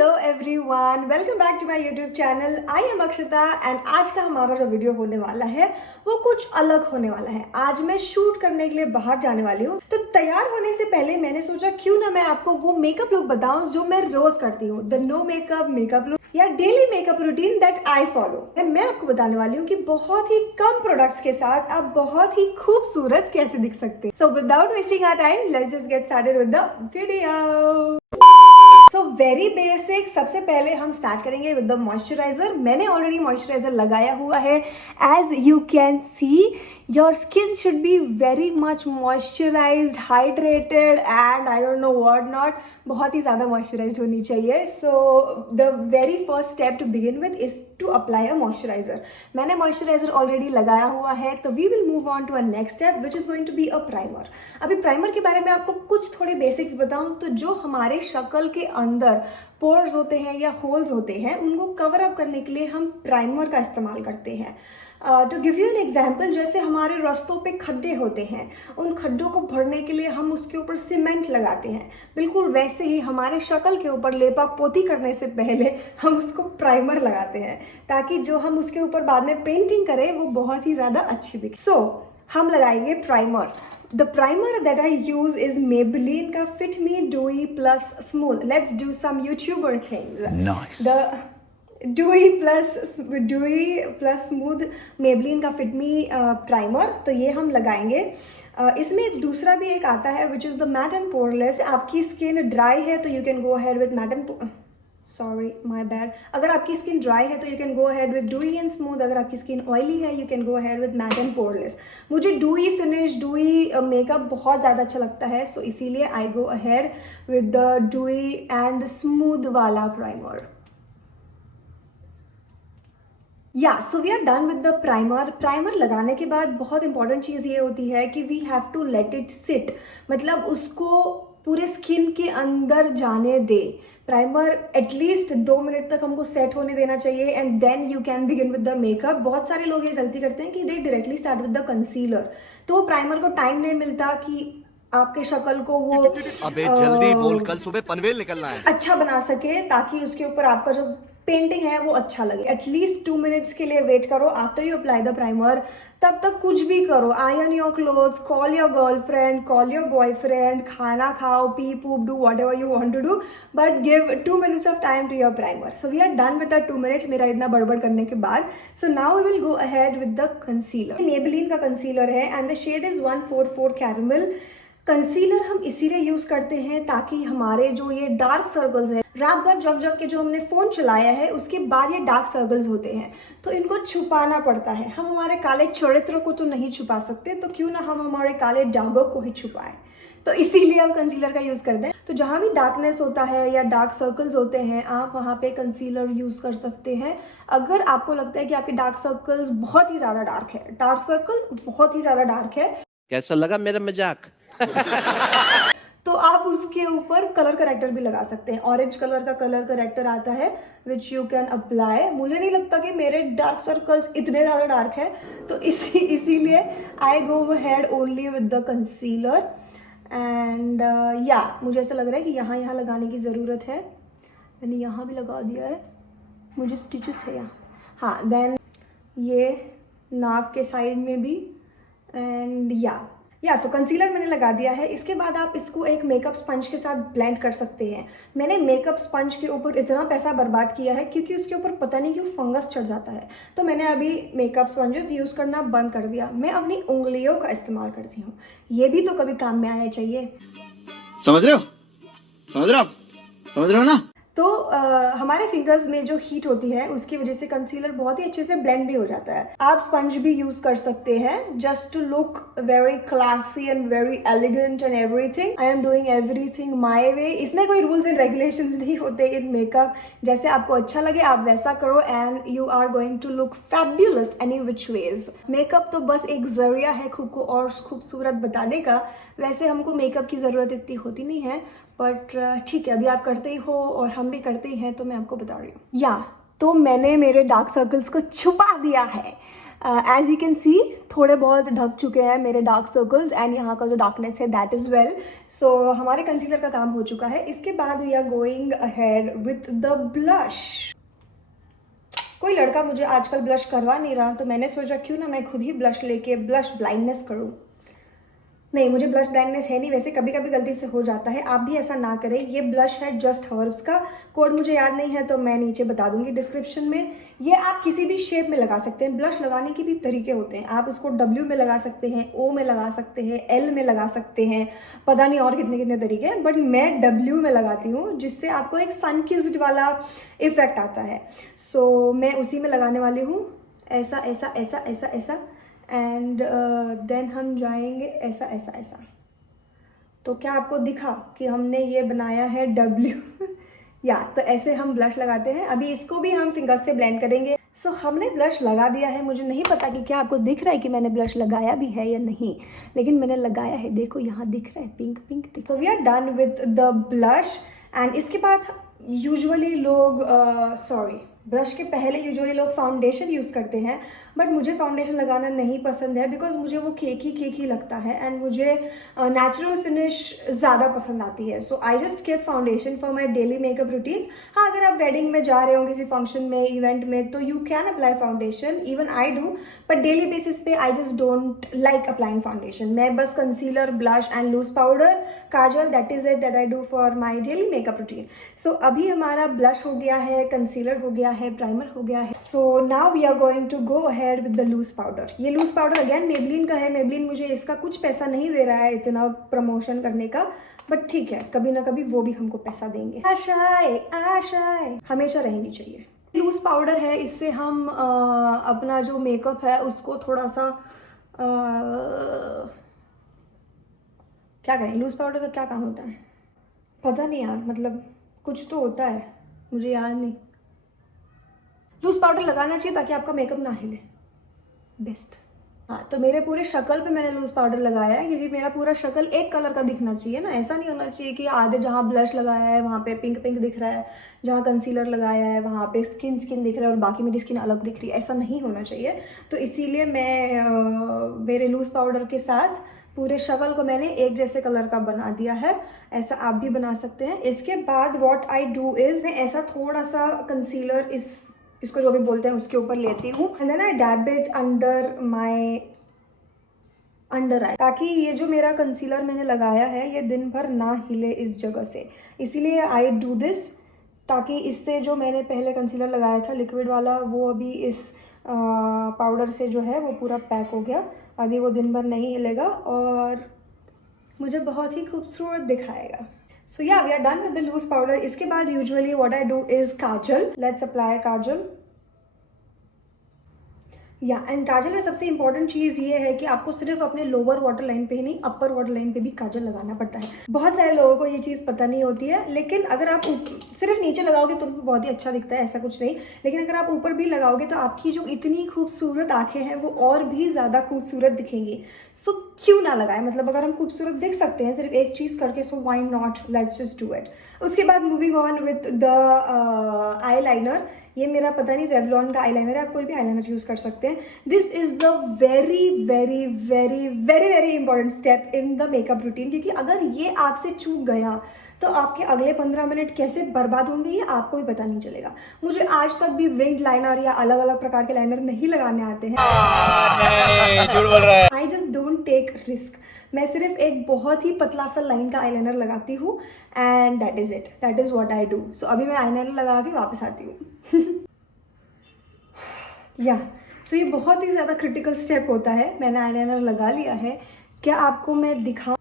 Hello everyone, welcome back to my YouTube channel. I am Akshata and आज का हमारा जो वीडियो होने वाला है वो कुछ अलग होने वाला है। आज मैं शूट करने के लिए बाहर जाने वाली हूँ, तो तैयार होने से पहले मैंने सोचा क्यों ना मैं आपको वो मेकअप लुक बताऊं जो मैं रोज करती हूँ, द नो मेकअप लुक या daily makeup routine that I follow. मैं आपको बताने वाली हूँ कि बहुत ही कम प्रोडक्ट्स के साथ आप बहुत ही खूबसूरत कैसे दिख सकते हैं। So without wasting our time, let's just get started with the video. So very basic, सबसे पहले हम स्टार्ट करेंगे विद द मॉइस्चराइजर। मैंने ऑलरेडी मॉइस्चराइजर लगाया हुआ है। As you can see your skin should be very much moisturized, hydrated and I don't know what not, बहुत ही ज़्यादा मॉइस्चराइज्ड होनी चाहिए। So the very first step to begin with is to apply a moisturiser. मैंने moisturizer already लगाया हुआ है, तो we will move on to a next step which is going to be a primer. अभी primer के बारे में आपको कुछ थोड़े बेसिक्स बताऊं तो जो हमारे शक्ल के अंदर पोर्स होते हैं या होल्स होते हैं उनको कवर अप करने के लिए हम प्राइमर का इस्तेमाल करते हैं। To give you an example, जैसे हमारे रास्तों पे खड्डे होते हैं, उन खड्डों को भरने के लिए हम उसके ऊपर सीमेंट लगाते हैं, बिल्कुल वैसे ही हमारे शक्ल के ऊपर लेपा पोती करने से पहले हम उसको प्राइमर लगाते हैं ताकि जो हम उसके ऊपर बाद में पेंटिंग करें वो बहुत ही ज़्यादा अच्छी दिखे। सो हम लगाएंगे primer. The primer that I use is Maybelline का Fit Me Dewy Plus Smooth. Let's do some YouTuber things. Nice. The Dewy Plus Smooth Maybelline का Fit Me Primer, तो ये हम लगाएंगे। इसमें दूसरा भी एक आता है which is the Matte and Poreless। आपकी स्किन ड्राई है तो you can go ahead with Matte and sorry my bad, अगर आपकी स्किन ड्राई है तो you can go ahead with dewy and smooth. अगर आपकी स्किन ऑयली है you can go ahead with matte and poreless. मुझे डूई फिनिश, डूई मेकअप बहुत ज़्यादा अच्छा लगता है, सो इसीलिए I go ahead with the dewy and smooth वाला primer. Yeah so we are done with the primer. Primer लगाने के बाद बहुत इंपॉर्टेंट चीज़ ये होती है कि we have to let it sit, मतलब उसको पूरे स्किन के अंदर जाने दे। प्राइमर एटलीस्ट 2 मिनट तक हमको सेट होने देना चाहिए and then you can begin with the makeup. बहुत सारे लोग ये गलती करते हैं कि दे directly start with the concealer, तो प्राइमर को टाइम नहीं मिलता कि आपके शक्ल को वो अबे जल्दी बोल, कल सुबह पनवेल निकलना है, अच्छा बना सके ताकि उसके ऊपर आपका जो पेंटिंग है वो अच्छा लगे। एटलीस्ट 2 मिनट्स के लिए वेट करो after you apply the primer. तब तक कुछ भी करो, iron your clothes, call your girlfriend, call your boyfriend, खाना खाओ, pee poop, do whatever you want to do, but give 2 minutes of time to your primer. So we are done with the 2 minutes मेरा इतना बड़बड़ करने के बाद। So now we will go ahead with the concealer. Maybelline का concealer है and the shade is 144 caramel. Concealer हम इसीलिए यूज करते हैं ताकि हमारे जो ये डार्क सर्कल्स हैं, रात भर जग के जो हमने फोन चलाया है उसके बाद ये डार्क सर्कल्स होते हैं, तो इनको छुपाना पड़ता है। हम हमारे काले चरित्र को तो नहीं छुपा सकते, तो क्यों ना हम हमारे काले दागों को ही छुपाएं, तो इसीलिए हम कंसीलर का यूज करते हैं। तो जहाँ भी डार्कनेस होता है या डार्क सर्कल्स होते हैं आप वहाँ पे कंसीलर यूज कर सकते हैं। अगर आपको लगता है कि आपके डार्क सर्कल्स बहुत ही ज्यादा डार्क है, डार्क सर्कल्स बहुत ही ज्यादा डार्क है, कैसा लगा मेरा मजाक? तो आप उसके ऊपर कलर करेक्टर भी लगा सकते हैं। ऑरेंज कलर का कलर करेक्टर आता है विच यू कैन अप्लाई। मुझे नहीं लगता कि मेरे डार्क सर्कल्स इतने ज़्यादा डार्क है, तो इसीलिए I go ahead only with the concealer and yeah मुझे ऐसा लग रहा है कि यहाँ लगाने की ज़रूरत है। मैंने यहाँ भी लगा दिया है, मुझे स्टिचेस है यहाँ। हाँ, देन ये नाक के साइड में भी एंड या सो कंसीलर मैंने लगा दिया है। इसके बाद आप इसको एक मेकअप स्पंज के साथ ब्लेंड कर सकते हैं। मैंने मेकअप स्पंज के ऊपर इतना पैसा बर्बाद किया है क्योंकि उसके ऊपर पता नहीं क्यों फंगस चढ़ जाता है, तो मैंने अभी मेकअप स्पंजेस यूज़ करना बंद कर दिया। मैं अपनी उंगलियों का इस्तेमाल करती हूँ, ये भी तो कभी काम में आना चाहिए। समझ रहे हो ना? तो हमारे फिंगर्स में जो हीट होती है उसकी वजह से कंसीलर बहुत ही अच्छे से ब्लेंड भी हो जाता है। आप स्पंज भी यूज कर सकते हैं just to look very classy and very elegant and everything. I am doing everything my way. इसमें कोई रूल्स एंड रेगुलेशंस नहीं होते इन मेकअप, जैसे आपको अच्छा लगे आप वैसा करो and you are going to look fabulous any which ways. Makeup तो बस एक जरिया है खुद को और खूबसूरत बताने का। वैसे हमको मेकअप की ज़रूरत इतनी होती नहीं है, बट ठीक है, अभी आप करते ही हो और हम भी करते ही हैं तो मैं आपको बता रही हूँ। या तो मैंने मेरे डार्क सर्कल्स को छुपा दिया है। एज यू कैन सी थोड़े बहुत ढक चुके हैं मेरे डार्क सर्कल्स एंड यहाँ का जो डार्कनेस है दैट इज़ वेल. सो हमारे कंसीलर का काम हो चुका है. इसके बाद we are going ahead with the blush. कोई लड़का मुझे आजकल ब्लश करवा नहीं रहा, तो मैंने सोचा क्यों ना मैं खुद ही ब्लश लेके ब्लश ब्लाइंडनेस करूँ. नहीं, मुझे ब्लश ब्लाइंडनेस है नहीं, वैसे कभी कभी गलती से हो जाता है. आप भी ऐसा ना करें. ये ब्लश है जस्ट हर्ब्स का. कोड मुझे याद नहीं है तो मैं नीचे बता दूंगी डिस्क्रिप्शन में. ये आप किसी भी शेप में लगा सकते हैं. ब्लश लगाने के भी तरीके होते हैं. आप इसको W में लगा सकते हैं, O में लगा सकते हैं, L में लगा सकते हैं, पता नहीं और कितने कितने तरीके हैं, बट मैं W में लगाती हूँ जिससे आपको एक सन किस्ड वाला इफेक्ट आता है. सो मैं उसी में लगाने वाली हूँ. ऐसा ऐसा ऐसा ऐसा ऐसा एंड देन हम जाएंगे ऐसा ऐसा ऐसा. तो क्या आपको दिखा कि हमने ये बनाया है W? या तो ऐसे हम ब्लश लगाते हैं. अभी इसको भी हम फिंगर्स से ब्लेंड करेंगे. सो हमने ब्लश लगा दिया है. मुझे नहीं पता कि क्या आपको दिख रहा है कि मैंने ब्लश लगाया भी है या नहीं, लेकिन मैंने लगाया है. देखो यहाँ दिख रहा है pink pink. So we are done with the blush. And इसके बाद यूजुअली लोग ब्लश के पहले यूजुअली लोग फाउंडेशन यूज़ करते हैं, बट मुझे फाउंडेशन लगाना नहीं पसंद है बिकॉज मुझे वो केकी लगता है एंड मुझे नेचुरल फिनिश ज़्यादा पसंद आती है. So I just keep foundation for my daily makeup routines. हाँ, अगर आप वेडिंग में जा रहे हो किसी फंक्शन में, इवेंट में, तो you can apply foundation. Even I do, but daily basis पे I just don't like applying foundation. मैं बस concealer, blush and loose powder, kajal, that is it that I do for my daily makeup routine. So अभी हमारा blush हो गया है, concealer हो गया है, प्राइमर हो गया है. So now we are going to go ahead with the loose powder. ये लूज पाउडर अगेन मेबलिन का है. मेबलिन मुझे इसका कुछ पैसा नहीं दे रहा है इतना प्रमोशन करने का, बट ठीक है, कभी ना कभी वो भी हमको पैसा देंगे. आशाएं हमेशा रहनी चाहिए. लूज पाउडर है, इससे हम अपना जो मेकअप है उसको थोड़ा सा क्या करें. लूज पाउडर का क्या काम होता है पता नहीं यार, मतलब कुछ तो होता है, मुझे याद नहीं. लूज पाउडर लगाना चाहिए ताकि आपका मेकअप ना हिले. बेस्ट. हाँ, तो मेरे पूरे शक्ल पे मैंने लूज पाउडर लगाया है क्योंकि मेरा पूरा शक्ल एक कलर का दिखना चाहिए ना. ऐसा नहीं होना चाहिए कि आधे जहाँ ब्लश लगाया है वहाँ पे पिंक पिंक दिख रहा है, जहाँ कंसीलर लगाया है वहाँ पे स्किन दिख रहा है और बाकी मेरी स्किन अलग दिख रही है. ऐसा नहीं होना चाहिए. तो इसीलिए मैं मेरे लूज पाउडर के साथ पूरे शक्ल को मैंने एक जैसे कलर का बना दिया है. ऐसा आप भी बना सकते हैं. इसके बाद व्हाट आई डू इज मैं ऐसा थोड़ा सा कंसीलर इसको जो भी बोलते हैं उसके ऊपर लेती हूँ and then I dab it under my under eye, ताकि ये जो मेरा कंसीलर मैंने लगाया है ये दिन भर ना हिले इस जगह से. इसीलिए आई डू दिस, ताकि इससे जो मैंने पहले कंसीलर लगाया था लिक्विड वाला वो अभी इस पाउडर से जो है वो पूरा पैक हो गया. अभी वो दिन भर नहीं हिलेगा और मुझे बहुत ही खूबसूरत दिखाएगा. So yeah, we are done with the loose powder. इसके बाद usually what I do is kajal. Let's apply kajal. And kajal में सबसे इंपॉर्टेंट चीज़ ये है कि आपको सिर्फ अपने लोअर वाटर लाइन पे ही नहीं, अपर वाटर लाइन पे भी काजल लगाना पड़ता है. बहुत सारे लोगों को ये चीज़ पता नहीं होती है, लेकिन अगर आप सिर्फ नीचे लगाओगे तो बहुत ही अच्छा दिखता है, ऐसा कुछ नहीं. लेकिन अगर आप ऊपर भी लगाओगे तो आपकी जो इतनी खूबसूरत आंखें हैं वो और भी ज़्यादा खूबसूरत दिखेंगी. सो क्यों ना लगाए, मतलब अगर हम खूबसूरत दिख सकते हैं सिर्फ एक चीज़ करके, so why not, let's just do it. उसके बाद moving on with the eye liner. ये मेरा पता नहीं रेवलॉन का आईलाइनर है, आप कोई भी आईलाइनर यूज़ कर सकते हैं. This is the very very very very very important step in the makeup routine, क्योंकि अगर ये आपसे चूक गया तो आपके अगले 15 मिनट कैसे बर्बाद होंगे ये आपको भी पता नहीं चलेगा. मुझे आज तक भी विंग लाइनर या अलग अलग प्रकार के लाइनर नहीं लगाने आते हैं. I just don't take risk. मैं सिर्फ एक बहुत ही पतला सा लाइन का आईलाइनर लगाती हूँ and that is it, that is what I do. So अभी मैं आईलाइनर लगा के वापस आती हूँ. सो ये बहुत ही ज़्यादा क्रिटिकल स्टेप होता है. मैंने आईलाइनर लगा लिया है. क्या आपको मैं दिखाऊँ?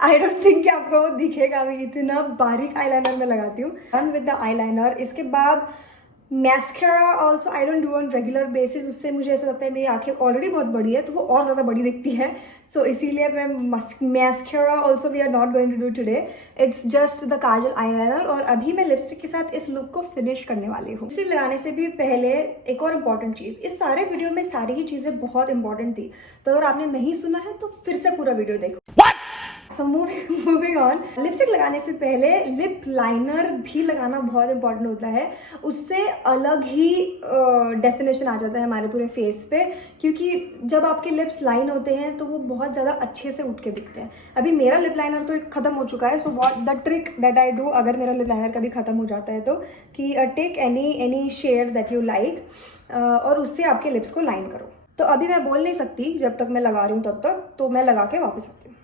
आई डोंट थिंक कि आपको वो दिखेगा. अभी इतना बारीक आईलाइनर में लगाती हूँ. Done with the eyeliner. इसके बाद mascara also I don't do on regular basis. उससे मुझे ऐसा लगता है मेरी आंखें ऑलरेडी बहुत बड़ी है तो वो और ज़्यादा बड़ी दिखती है. सो इसीलिए मैं mascara also we are not going to do today. It's just the kajal eyeliner. और अभी मैं लिपस्टिक के साथ इस लुक को फिनिश करने वाली हूँ. लिपस्टिक लगाने से भी पहले एक और इम्पॉर्टेंट चीज़, इस सारे वीडियो में सारी ही चीज़ें बहुत इंपॉर्टेंट थी, तो अगर आपने नहीं सुना है तो फिर से पूरा वीडियो देखो. सो मूविंग ऑन, लिपस्टिक लगाने से पहले लिप लाइनर भी लगाना बहुत इंपॉर्टेंट होता है। उससे अलग ही डेफिनेशन आ जाता है हमारे पूरे फेस पे, क्योंकि जब आपके लिप्स लाइन होते हैं तो वो बहुत ज़्यादा अच्छे से उठ के दिखते हैं। अभी मेरा लिप लाइनर तो ख़त्म हो चुका है, so what the trick that I do, अगर मेरा लिप लाइनर कभी ख़त्म हो जाता है तो, कि take any shade that you like और उससे आपके लिप्स को लाइन करो। तो अभी मैं बोल नहीं सकती जब तक मैं लगा रही हूँ तब तक, तो मैं लगा के वापस आती हूँ।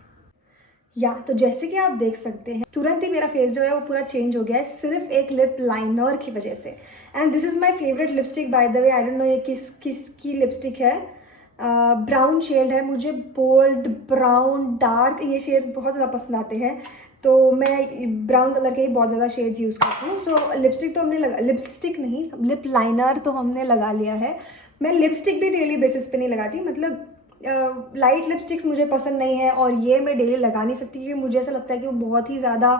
तो जैसे कि आप देख सकते हैं तुरंत ही मेरा फेस जो है वो पूरा चेंज हो गया है, सिर्फ एक लिप लाइनर की वजह से। And this is my favourite lipstick by the way. I don't no ये किसकी लिपस्टिक है। ब्राउन शेड है, मुझे बोल्ड ब्राउन डार्क ये शेड्स बहुत ज़्यादा पसंद आते हैं, तो मैं ब्राउन कलर के ही बहुत ज़्यादा शेड्स यूज़ करती हूँ। सो लिपस्टिक तो हमने लिप लाइनर तो हमने लगा लिया है। मैं लिपस्टिक भी डेली बेसिस पे नहीं लगाती, मतलब लाइट लिपस्टिक्स मुझे पसंद नहीं है और ये मैं डेली लगा नहीं सकती, क्योंकि मुझे ऐसा लगता है कि वो बहुत ही ज़्यादा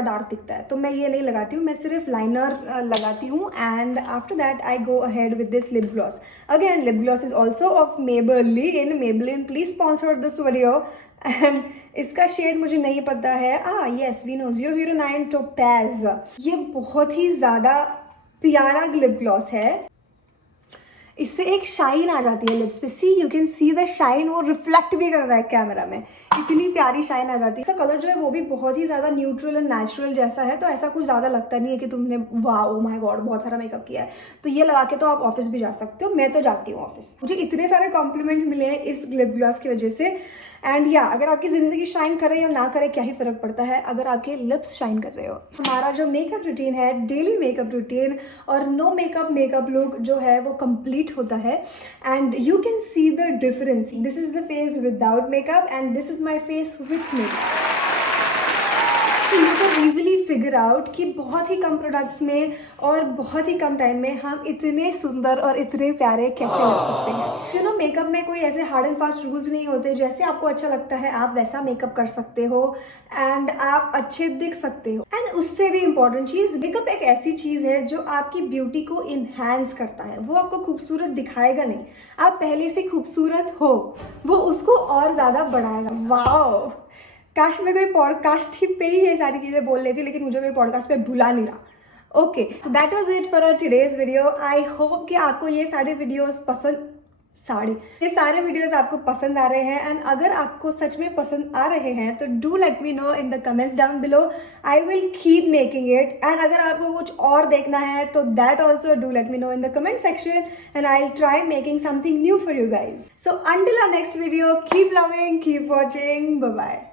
डार्क दिखता है, तो मैं ये नहीं लगाती हूँ। मैं सिर्फ लाइनर लगाती हूँ। And after that I go ahead with this lip gloss. Again lip gloss is also of Maybelline, please sponsor this video. And इसका शेड मुझे नहीं पता है। Yes, we know 009 topaz. ये बहुत ही ज़्यादा प्यारा लिप ग्लॉस है। इससे एक शाइन आ जाती है लिप्स पे। See you can see the shine, वो रिफ्लेक्ट भी कर रहा है कैमरा में, इतनी प्यारी शाइन आ जाती है। इसका कलर जो है वो भी बहुत ही ज़्यादा न्यूट्रल एंड नेचुरल जैसा है, तो ऐसा कुछ ज़्यादा लगता नहीं है कि तुमने वाह ओ माय गॉड बहुत सारा मेकअप किया है। तो ये लगा के तो आप ऑफिस भी जा सकते हो। मैं तो जाती हूँ ऑफिस। मुझे इतने सारे कॉम्प्लीमेंट्स मिले हैं इस लिप ग्लॉस की वजह से। एंड अगर आपकी ज़िंदगी शाइन करे या ना करे क्या ही फ़र्क पड़ता है, अगर आपके लिप्स शाइन कर रहे हो। हमारा जो मेकअप रूटीन है, डेली मेकअप रूटीन और नो मेकअप लुक जो है वो कंप्लीट होता है। And you can see the difference. This is the face without makeup and this is my face with makeup. So you can easily figure out कि बहुत ही कम products में और बहुत ही कम टाइम में हम इतने सुंदर और इतने प्यारे कैसे लग सकते हैं। यू नो मेकअप में कोई ऐसे हार्ड एंड फास्ट रूल्स नहीं होते। जैसे आपको अच्छा लगता है आप वैसा मेकअप कर सकते हो एंड आप अच्छे दिख सकते हो। एंड उससे भी इम्पॉर्टेंट चीज़, मेकअप एक ऐसी चीज़ है जो आपकी ब्यूटी को इन्हांस करता है। वो आपको खूबसूरत दिखाएगा नहीं, आप पहले से खूबसूरत हो, वो उसको और ज़्यादा बढ़ाएगा। वाओ, काश मैं कोई पॉडकास्ट ही पे ही ये सारी चीज़ें बोल लेती, लेकिन मुझे कोई पॉडकास्ट पे भुला नहीं रहा। Okay, so that was it for today's video. I hope कि आपको ये सारे वीडियोस आपको पसंद आ रहे हैं। एंड अगर आपको सच में पसंद आ रहे हैं तो do let me know in the comments down below. I will keep making it. And अगर आपको कुछ और देखना है तो that also do let me know in the comment section and I will try making something new for you guys. So until our next video, keep loving, keep watching, bye bye.